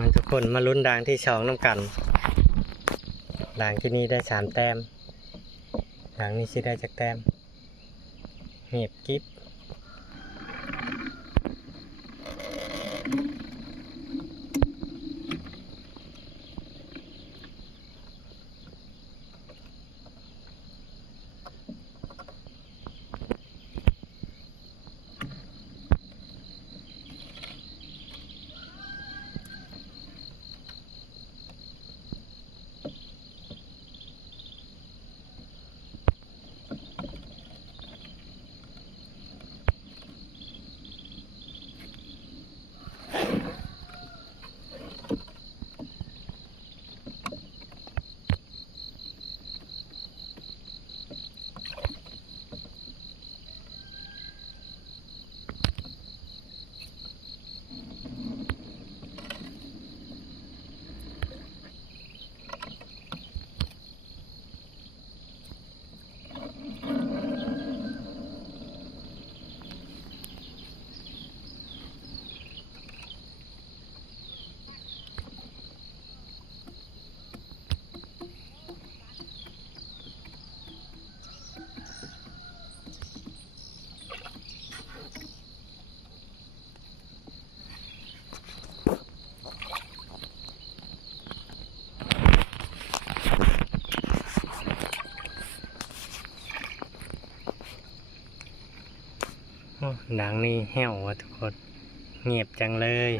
มันทุกคนมาลุ้นด่างที่2น้ำกันด่างที่นี่ได้3แต้มด่างนี้สิได้จักแต้มเงียบกิ๊บด่างนี่แห้วว่ะทุกคนเงียบจังเลย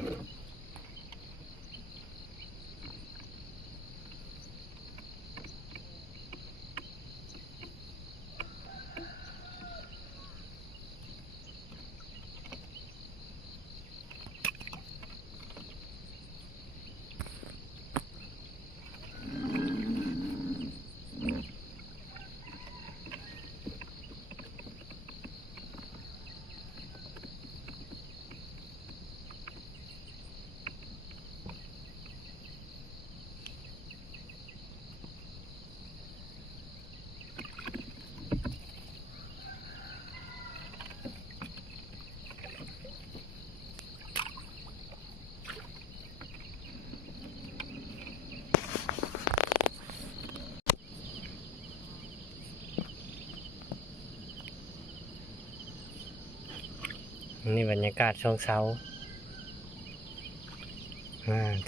นี่บรรยากาศช่วงเช้า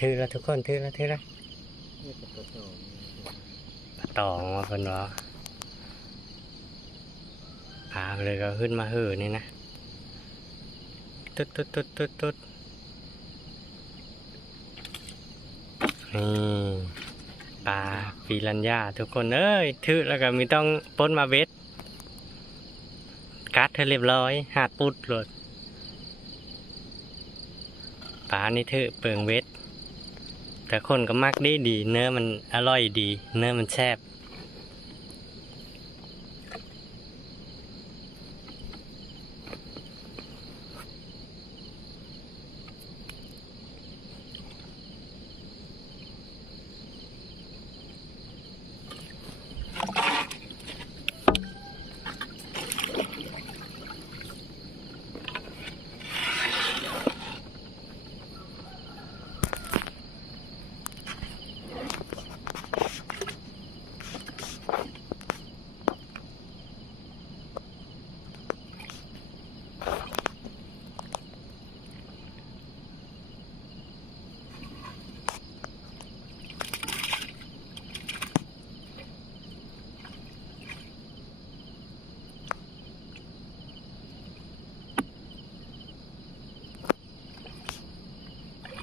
ถือแล้วทุกคนถือแล้วปลาตองมาเพิ่นว่าพาไปเลยก็ขึ้นมาหื้อนี่นะตุ๊ดนี่ปลาปีรัญญาทุกคนเอ้ยถือแล้วก็มีต้องป้นมาเบ็ดกัดเธอเรียบร้อยหาดปุดเลยปลานี่เถอะเปิงเวทแต่คนก็มักดีเนื้อมันอร่อยดีเนื้อมันแซ่บ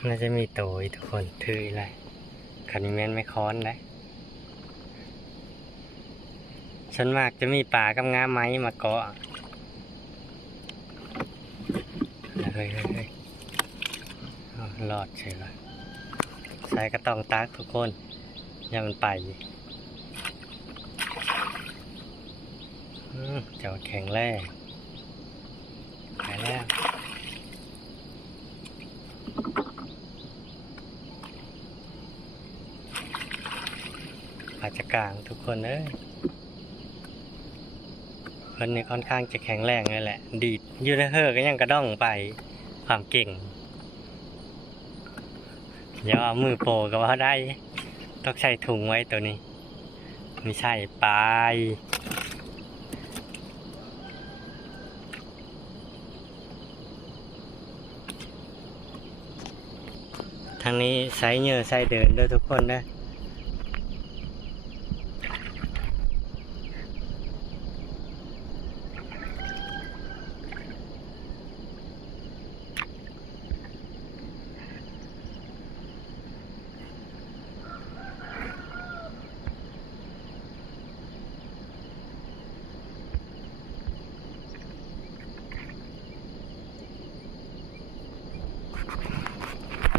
น่าจะมีโตยทุกคนถืออะไรคันนี้แม่นไม่ค้อนเลยส่วนมากจะมีปลากับงาไม้มาเกาะเฮ้ยรอดเฉยเลยใส่กระตองตักทุกคนอย่ามันไปเจ้าแข็งแรงไปแล้วอาจจะกลางทุกคนคนนี้ค่อนข้างจะแข็งแรงเลยแหละดีดยูนเฮอร์ก็ยังกระด้องไปความเก่ง อย่าเอามือโปะก็ว่าได้ต้องใส่ถุงไว้ตัวนี้ไม่ใช่ปลายทางนี้ใส่เหงื่อใส่เดินด้วยทุกคนนะ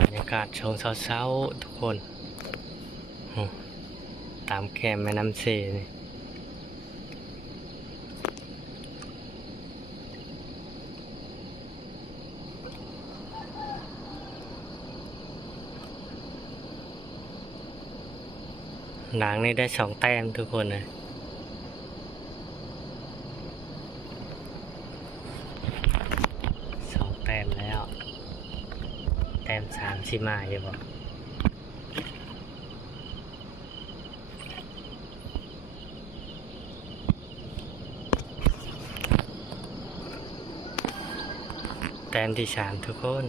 บรรยากาศช่วงเช้าๆทุกคนตามแคมแม่น้ำเซนี่หนังนี่ได้2 แต้มทุกคนนะ2 แต้มแล้วแต้ม3สิมาอยู่บ่แต้มที่3ทุกคน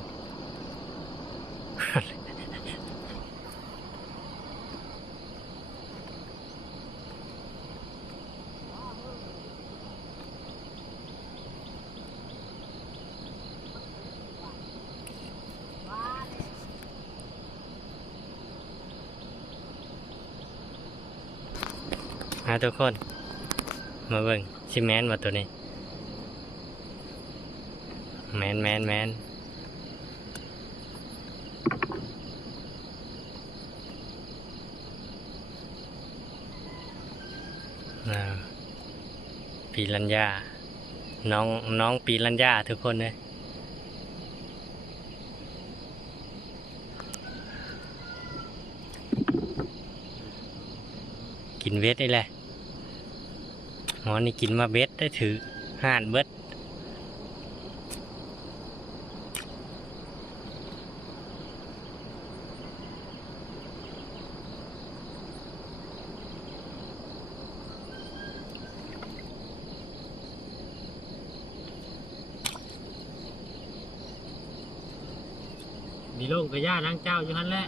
ทุกคนมาเบิ่งชิแมนมาตัวนี้แมนปีรัญญาน้องปีรัญญาทุกคนเลยกินเวทได้แหละหมอนี่กินมาเบ็ดได้ถือห่านเบ็ดมีโลกกระย่านั่งเจ้าอยู่นั่นแหละ